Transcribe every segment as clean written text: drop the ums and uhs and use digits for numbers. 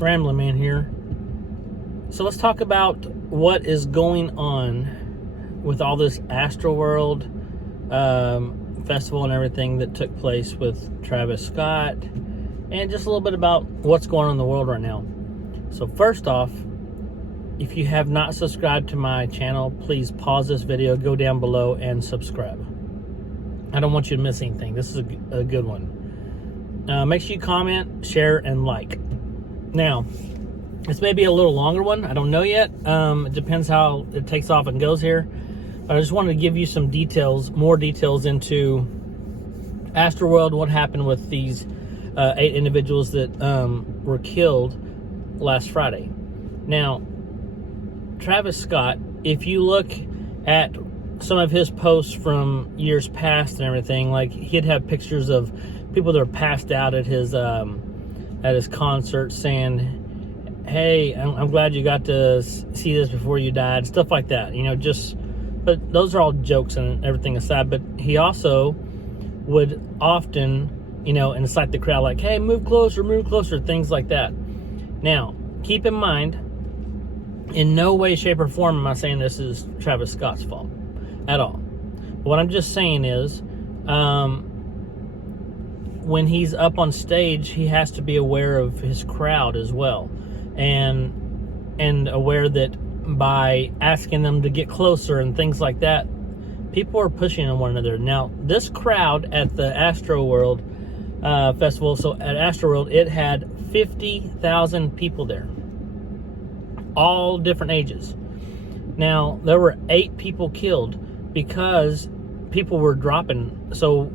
Rambling Man here. So let's talk about what is going on with all this Astroworld festival and everything that took place with Travis Scott, and just a little bit about what's going on in the world right now. So first off, if you have not subscribed to my channel, please pause this video, go down below, and subscribe. I don't want you to miss anything. This is a good one. Make sure you comment, share, and like. Now, this may be a little longer one. I don't know yet. It depends how it takes off and goes here. But I just wanted to give you some details, more details into Astroworld, what happened with these 8 individuals that were killed last Friday. Now, Travis Scott, if you look at some of his posts from years past and everything, like he'd have pictures of people that are passed out at his concert saying, hey, I'm glad you got to see this before you died, stuff like that, but those are all jokes and everything aside. But he also would often, incite the crowd like, hey, move closer, things like that. Now, keep in mind, in no way, shape, or form am I saying this is Travis Scott's fault at all. What I'm just saying is, when he's up on stage, he has to be aware of his crowd as well, and aware that by asking them to get closer and things like that, people are pushing on one another. Now, this crowd at the Astroworld festival, so at Astroworld, it had 50,000 people there, all different ages. Now, there were 8 people killed because people were dropping. So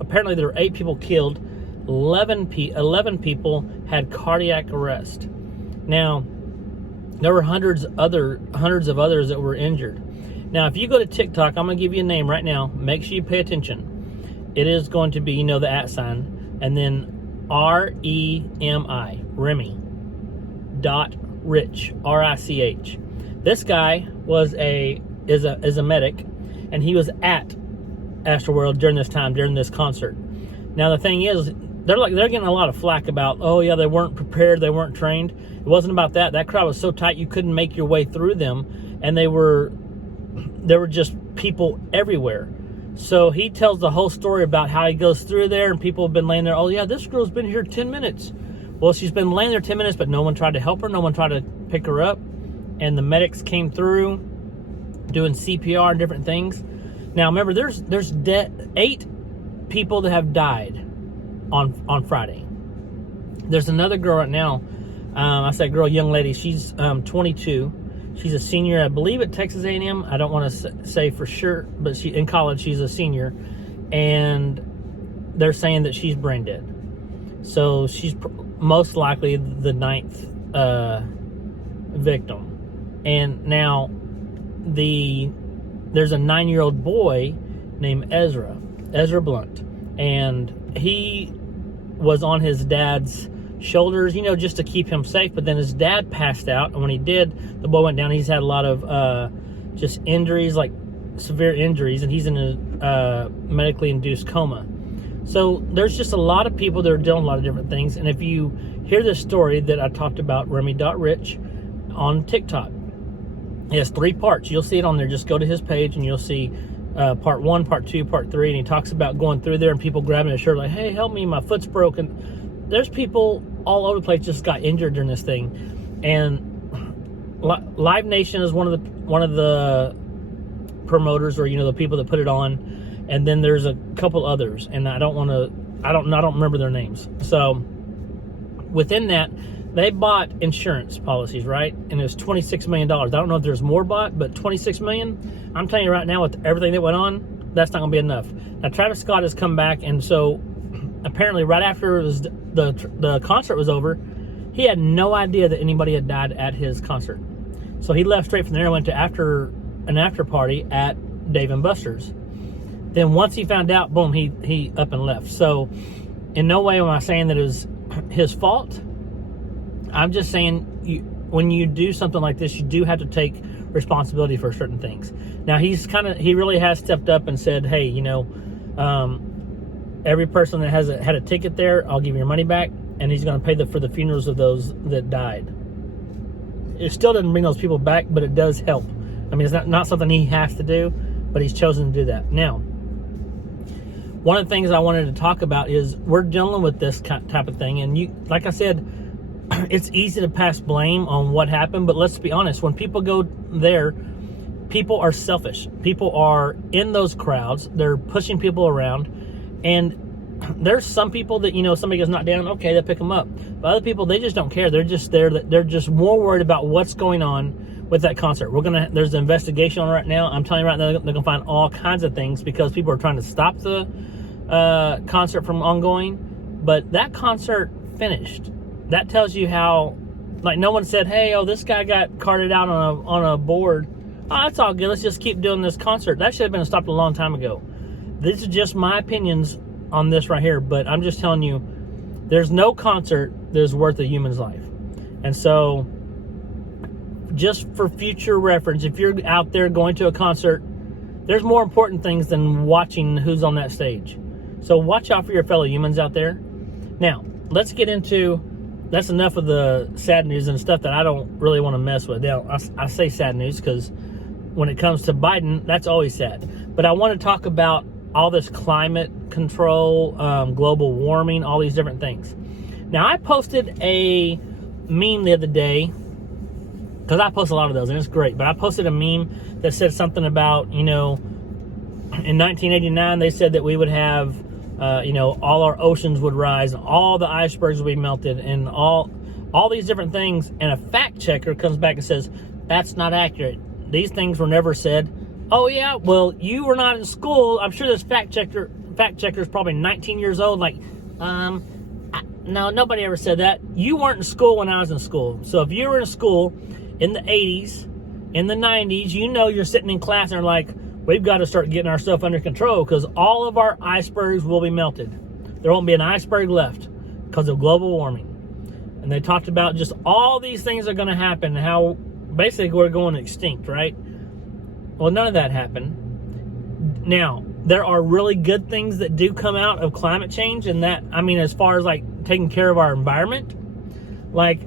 apparently there were 8 people killed. 11 people had cardiac arrest. Now, there were hundreds of others that were injured. Now, if you go to TikTok, I'm going to give you a name right now. Make sure you pay attention. It is going to be, the @ and then Remy .Rich, R-I-C-H. This guy is a medic, and he was at Astroworld during this concert. Now the thing is, they're getting a lot of flack about, oh yeah, they weren't prepared, they weren't trained. It wasn't about that. That crowd was so tight you couldn't make your way through them, and there were just people everywhere. So he tells the whole story about how he goes through there, and people have been laying there, oh yeah, this girl's been here 10 minutes. Well, she's been laying there 10 minutes, but no one tried to help her. No one tried to pick her up. And the medics came through doing CPR and different things. Now, remember, there's 8 people that have died on Friday. There's another girl right now. I say girl, young lady. She's 22. She's a senior, I believe, at Texas A&M. I don't want to say for sure, but in college, she's a senior. And they're saying that she's brain dead. So she's most likely the 9th victim. And now there's a 9-year-old boy named Ezra Blunt, and he was on his dad's shoulders, just to keep him safe. But then his dad passed out, and when he did, the boy went down. He's had a lot of just injuries, like severe injuries, and he's in a medically induced coma. So there's just a lot of people that are doing a lot of different things. And if you hear this story that I talked about, Remy.Rich, on TikTok, it has 3 parts. You'll see it on there. Just go to his page and you'll see part 1, part 2, part 3. And he talks about going through there and people grabbing his shirt like, hey, help me, my foot's broken. There's people all over the place just got injured during this thing. And Live Nation is one of the promoters, or the people that put it on. And then there's a couple others, and I don't remember their names. So within that, they bought insurance policies, right? And it was $26 million. I don't know if there's more bought, but $26 million. I'm telling you right now, with everything that went on, that's not going to be enough. Now Travis Scott has come back, and so apparently right after the concert was over, he had no idea that anybody had died at his concert. So he left straight from there and went to an after party at Dave & Buster's. Then once he found out, boom, he up and left. So in no way am I saying that it was his fault. I'm just saying when you do something like this, you do have to take responsibility for certain things. Now he really has stepped up and said, hey, every person that had a ticket there, I'll give you your money back. and he's going to pay for the funerals of those that died. It still doesn't bring those people back, but it does help. I mean, it's not something he has to do, but he's chosen to do that. Now, one of the things I wanted to talk about is we're dealing with this type of thing, and like I said, it's easy to pass blame on what happened, but let's be honest, when people go there, people are selfish. People are in those crowds, they're pushing people around, and there's some people that, somebody gets knocked down, okay, they'll pick them up. But other people, they just don't care. They're just there. They're just more worried about what's going on with that concert. There's an investigation on right now. I'm telling you right now, they're going to find all kinds of things because people are trying to stop the concert from ongoing. But that concert finished. That tells you how, like, no one said, hey, this guy got carted out on a board. Oh, that's all good. Let's just keep doing this concert. That should have been stopped a long time ago. These are just my opinions on this right here, but I'm just telling you, there's no concert that's worth a human's life. And so, just for future reference, if you're out there going to a concert, there's more important things than watching who's on that stage. So watch out for your fellow humans out there. Now, let's get into, that's enough of the sad news and stuff that I don't really want to mess with. Now, I say sad news because when it comes to Biden, that's always sad. But I want to talk about all this climate control, global warming, all these different things. Now, I posted a meme the other day, because I post a lot of those, and it's great, but I posted a meme that said something about, in 1989, they said that we would have, all our oceans would rise, and all the icebergs would be melted, and all these different things, and a fact checker comes back and says, that's not accurate. These things were never said. Oh, yeah, well, you were not in school. I'm sure this fact checker is probably 19 years old. Like, no, nobody ever said that. You weren't in school when I was in school. So if you were in school in the 80s, in the 90s, you're sitting in class and are like, we've got to start getting our stuff under control because all of our icebergs will be melted. There won't be an iceberg left because of global warming. And they talked about just all these things are going to happen, how basically we're going extinct, right? Well, none of that happened. Now, there are really good things that do come out of climate change, and that, as far as like taking care of our environment, like,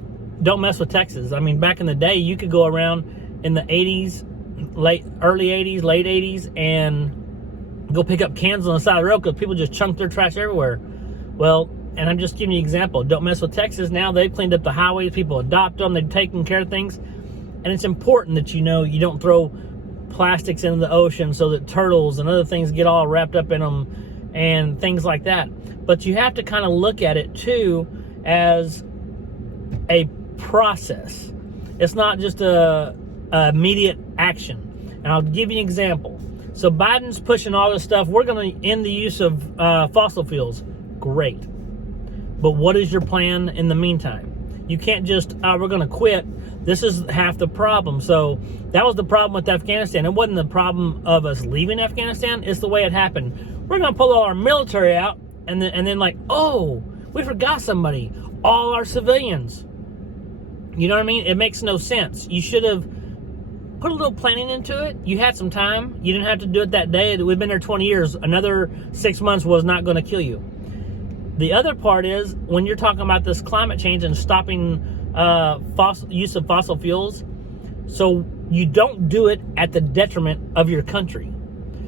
don't mess with Texas. Back in the day, you could go around in the 80s, early 80s, late 80s, and go pick up cans on the side of the road because people just chunked their trash everywhere. Well, and I'm just giving you an example. Don't mess with Texas. Now they've cleaned up the highways. People adopt them. They've taken care of things. And it's important that you don't throw plastics into the ocean so that turtles and other things get all wrapped up in them and things like that. But you have to kind of look at it too as a process. It's not just a immediate action. And I'll give you an example. So Biden's pushing all this stuff. We're going to end the use of fossil fuels. Great. But what is your plan in the meantime? You can't just, we're going to quit. This is half the problem. So that was the problem with Afghanistan. It wasn't the problem of us leaving Afghanistan. It's the way it happened. We're going to pull all our military out and then like, oh, we forgot somebody. All our civilians. You know what I mean? It makes no sense. You should have put a little planning into it. You had some time. You didn't have to do it that day. We've been there 20 years. Another 6 months was not going to kill you. The other part is when you're talking about this climate change and stopping use of fossil fuels, so you don't do it at the detriment of your country.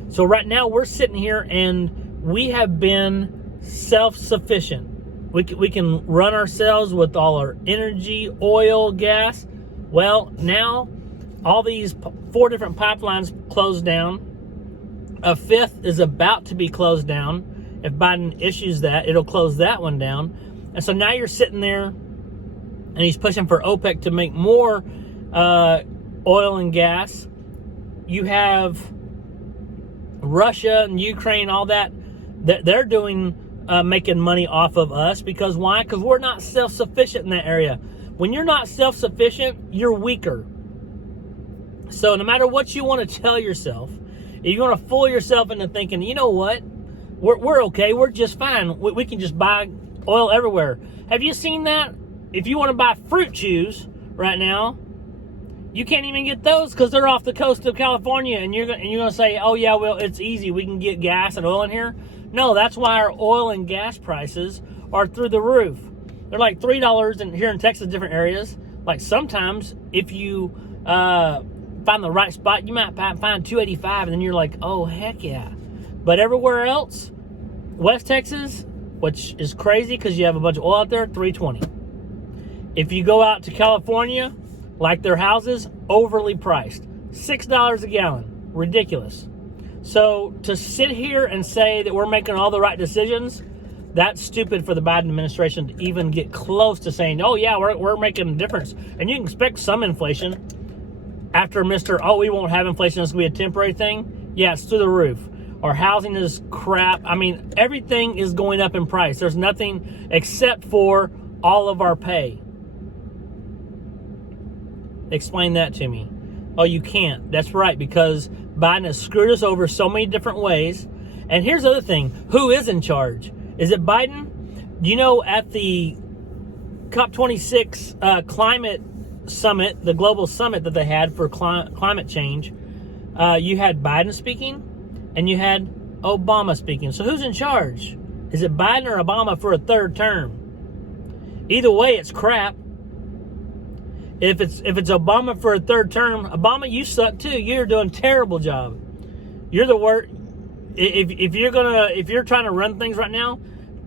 So right now we're sitting here and we have been self-sufficient. We can run ourselves with all our energy, oil, gas. Well, now all these 4 different pipelines closed down. A 5th is about to be closed down. If Biden issues that, it'll close that one down. And so now you're sitting there and he's pushing for OPEC to make more oil and gas. You have Russia and Ukraine, all that. They're doing making money off of us. Because why? Because we're not self-sufficient in that area. When you're not self-sufficient, you're weaker. So no matter what you want to tell yourself, if you want to fool yourself into thinking, you know what? We're okay. We're just fine. We can just buy oil everywhere. Have you seen that? If you want to buy fruit chews right now, you can't even get those because they're off the coast of California. And you're going to say, oh, yeah, well, it's easy. We can get gas and oil in here. No, that's why our oil and gas prices are through the roof. They're like $3 here in Texas, different areas. Like sometimes if you find the right spot, you might find $2.85, and then you're like, oh, heck yeah. But everywhere else, West Texas, which is crazy because you have a bunch of oil out there, $3.20. If you go out to California, like their houses, overly priced. $6 a gallon. Ridiculous. So to sit here and say that we're making all the right decisions, that's stupid for the Biden administration to even get close to saying, oh yeah, we're making a difference. And you can expect some inflation after we won't have inflation, it's going to be a temporary thing. Yeah, it's through the roof. Our housing is crap. I mean, everything is going up in price. There's nothing except for all of our pay. Explain that to me. Oh, you can't. That's right, because Biden has screwed us over so many different ways. And here's the other thing. Who is in charge? Is it Biden? You know, at the COP26 climate summit, the global summit that they had for climate change, you had Biden speaking and you had Obama speaking. So who's in charge? Is it Biden or Obama for a third term? Either way, it's crap. If it's Obama for a third term, Obama, you suck too. You're doing a terrible job. You're the worst. If you're trying to run things right now,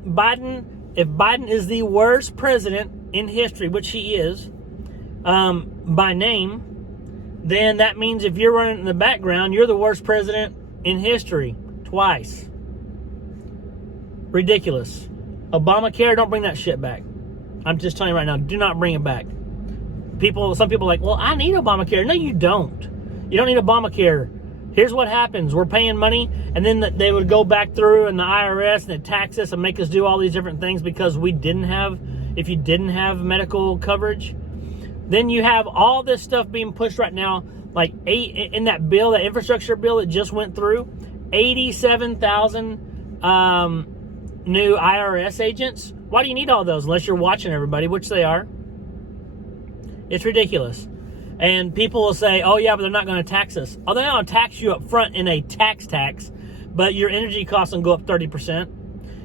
if Biden is the worst president in history, which he is, by name, then that means if you're running in the background, you're the worst president in history twice. Ridiculous. Obamacare, don't bring that shit back. I'm just telling you right now, do not bring it back. Some people are like, well, I need Obamacare. No, you don't. You don't need Obamacare. Here's what happens. We're paying money, and then they would go back through and the IRS and they'd tax us and make us do all these different things because if you didn't have medical coverage. Then you have all this stuff being pushed right now, like in that bill, that infrastructure bill that just went through, 87,000 new IRS agents. Why do you need all those unless you're watching everybody, which they are? It's ridiculous. And people will say, oh yeah, but they're not going to tax us. Oh, they're going to tax you up front in a tax, but your energy costs will go up 30%.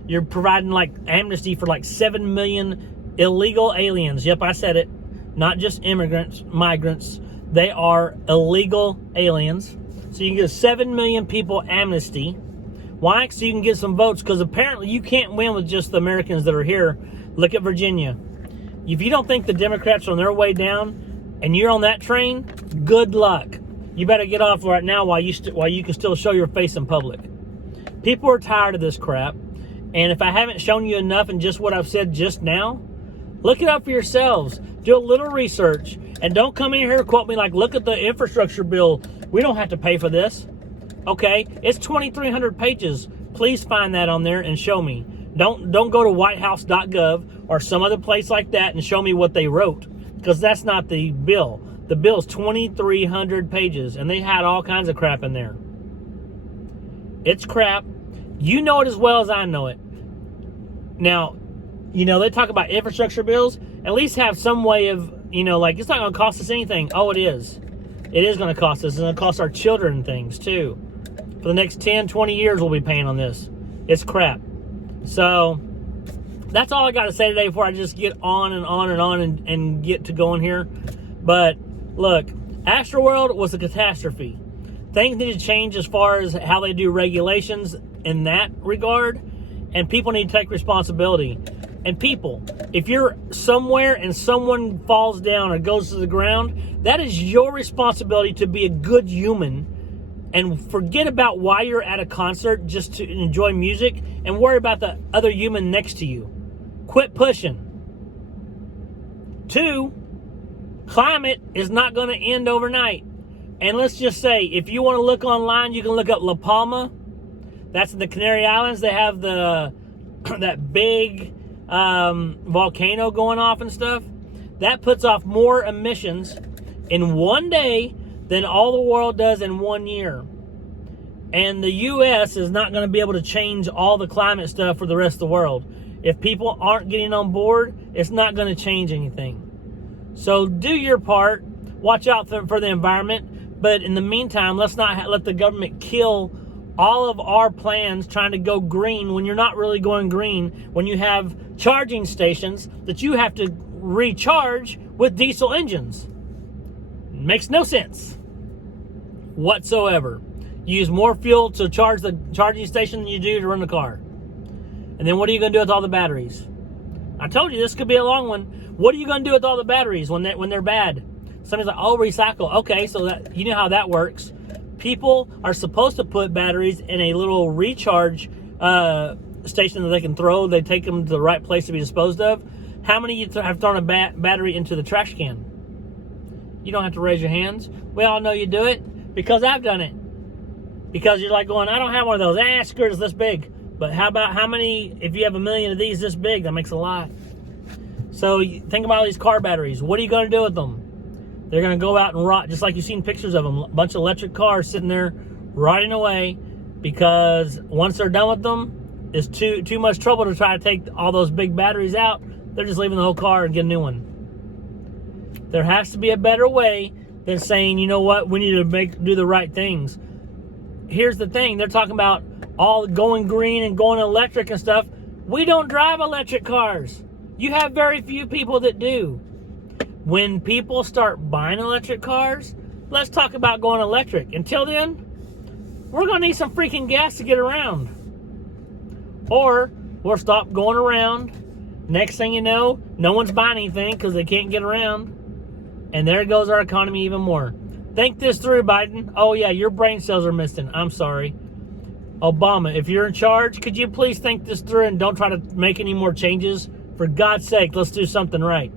You're providing like amnesty for like 7 million illegal aliens. Yep, I said it. Not just immigrants, migrants. They are illegal aliens. So you can give 7 million people amnesty. Why? So you can get some votes, because apparently you can't win with just the Americans that are here. Look at Virginia. If you don't think the Democrats are on their way down and you're on that train, good luck. You better get off right now while you can still show your face in public. People are tired of this crap. And if I haven't shown you enough in just what I've said just now, look it up for yourselves. Do a little research. And don't come in here and quote me like, look at the infrastructure bill. We don't have to pay for this. Okay, it's 2,300 pages. Please find that on there and show me. Don't go to whitehouse.gov or some other place like that and show me what they wrote, because that's not the bill. The bill is 2,300 pages, and they had all kinds of crap in there. It's crap. You know it as well as I know it. Now, they talk about infrastructure bills. At least have some way of, like, it's not going to cost us anything. Oh, it is. It is going to cost us. It's going to cost our children things, too. For the next 10, 20 years, we'll be paying on this. It's crap. So, that's all I got to say today before I just get on and on and on and get to going here. But, look, Astroworld was a catastrophe. Things need to change as far as how they do regulations in that regard. And people need to take responsibility. And people, if you're somewhere and someone falls down or goes to the ground, that is your responsibility to be a good human and forget about why you're at a concert just to enjoy music and worry about the other human next to you. Quit pushing. 2, climate is not going to end overnight. And let's just say, if you want to look online, you can look up La Palma. That's in the Canary Islands. They have that big volcano going off and stuff. That puts off more emissions in one day than all the world does in 1 year. And the U.S. is not going to be able to change all the climate stuff for the rest of the world. If people aren't getting on board, it's not going to change anything. So do your part. Watch out for the environment. But in the meantime, let's not let the government kill all of our plans trying to go green when you're not really going green, when you have charging stations that you have to recharge with diesel engines. Makes no sense whatsoever. You use more fuel to charge the charging station than you do to run the car. And then what are you going to do with all the batteries? I told you this could be a long one. What are you going to do with all the batteries when they're bad? Somebody's like, oh, recycle. Okay, so that you know how that works. People are supposed to put batteries in a little recharge station that they can throw. They take them to the right place to be disposed of. How many of you have thrown a battery into the trash can? You don't have to raise your hands. We all know you do it because I've done it. Because you're like going, I don't have one of those. Screw it, it's this big. But how many, if you have 1 million of these this big, that makes a lot. So think about all these car batteries. What are you going to do with them? They're going to go out and rot, just like you've seen pictures of them. A bunch of electric cars sitting there rotting away because once they're done with them, it's too much trouble to try to take all those big batteries out. They're just leaving the whole car and get a new one. There has to be a better way than saying, you know what, we need to do the right things. Here's the thing. They're talking about all going green and going electric and stuff. We don't drive electric cars. You have very few people that do. When people start buying electric cars, let's talk about going electric. Until then, we're going to need some freaking gas to get around. Or we'll stop going around. Next thing you know, no one's buying anything because they can't get around. And there goes our economy even more. Think this through, Biden. Oh, yeah, your brain cells are missing. I'm sorry. Obama, if you're in charge, could you please think this through and don't try to make any more changes? For God's sake, let's do something right.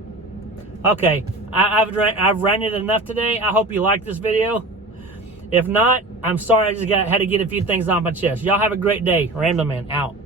Okay, I've ranted enough today. I hope you liked this video. If not, I'm sorry. I just had to get a few things off my chest. Y'all have a great day. Random Man out.